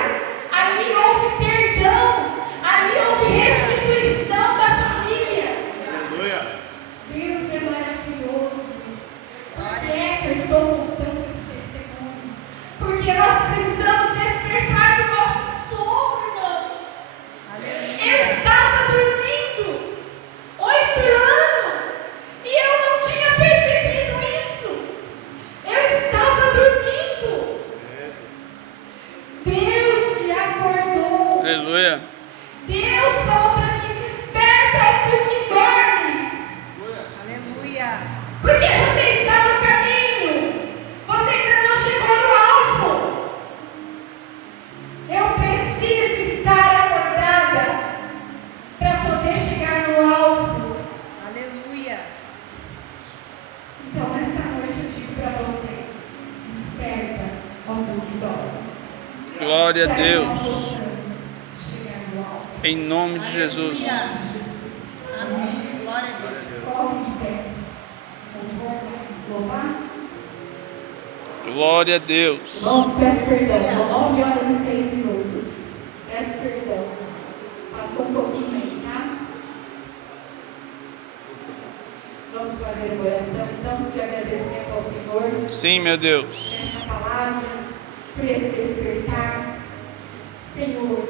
ali houve perdão, ali houve restituição da família. Aleluia. Deus é maravilhoso. Por que é que eu estou contando esse testemunho? Porque nós precisamos despertar do nosso sono, irmãos. Eu estava dormindo 8 anos e eu não tinha percebido isso. Eu estava dormindo. Deus me acordou. Aleluia. Deus falou para mim: desperta, tu que dormes. Aleluia. Porque você está no caminho. Você ainda não chegou no alvo. Eu preciso estar acordada para poder chegar no alvo. Aleluia. Então, nessa noite eu digo para você: desperta, ó tu que dormes. Glória a Para que Deus. nós possamos chegar no alvo. Em nome de Jesus. Em nome de Jesus. Amém. Glória a Deus. Corre de pé. Louvor, louvar. Glória a Deus. Irmãos, peço perdão. São 9 horas e 6 minutos. Peço perdão. Sim, meu Deus. Essa palavra, por esse despertar. Senhor,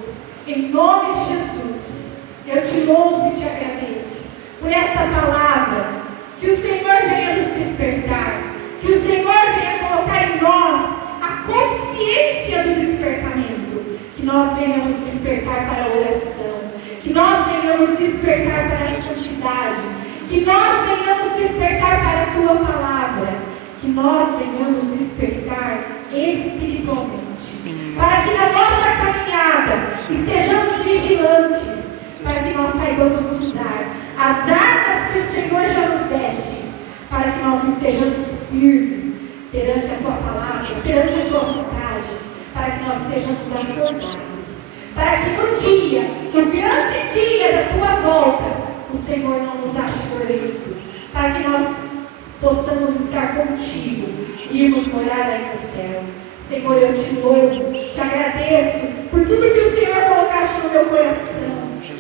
em nome de Jesus, eu te louvo e te agradeço por esta palavra, que o Senhor venha nos despertar, que o Senhor venha colocar em nós a consciência do despertamento, que nós venhamos despertar para a oração, que nós venhamos despertar para a santidade, que nós venhamos despertar para a Tua palavra, que nós venhamos despertar espiritualmente, para que na nossa caminhada estejamos vigilantes, para que nós saibamos usar as armas que o Senhor já nos deste, para que nós estejamos firmes perante a Tua palavra, perante a Tua vontade, para que nós estejamos acordados, para que no dia, no grande dia da Tua volta, o Senhor não nos ache dormindo, para que nós possamos estar contigo e irmos morar aí no céu. Senhor, eu te louvo, te agradeço por tudo que o Senhor colocaste no meu coração,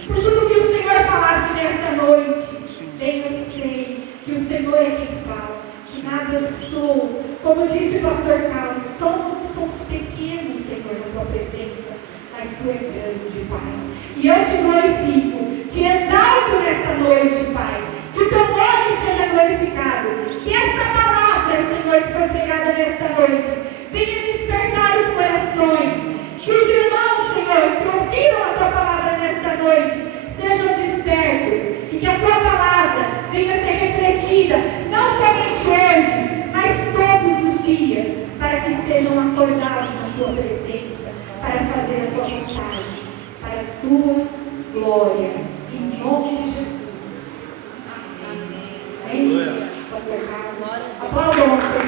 por tudo que o Senhor falaste nesta noite. Bem, eu sei que o Senhor é quem fala, que nada eu sou. Como disse o pastor Carlos, somos pequenos, Senhor, na Tua presença, mas Tu é grande, Pai. E eu te glorifico, te exalto nesta noite, Pai. Que o Teu nome seja glorificado. Que esta palavra, Senhor, que foi pregada nesta noite, venha despertar os corações. Que os irmãos, Senhor, que ouviram a Tua palavra nesta noite, sejam despertos. E que a Tua palavra venha ser refletida, não somente hoje, mas todos os dias, para que estejam acordados na Tua presença, para fazer a Tua vontade, para a Tua glória, em nome de Jesus. Amém. Pastor Carlos, aplaudam o Senhor.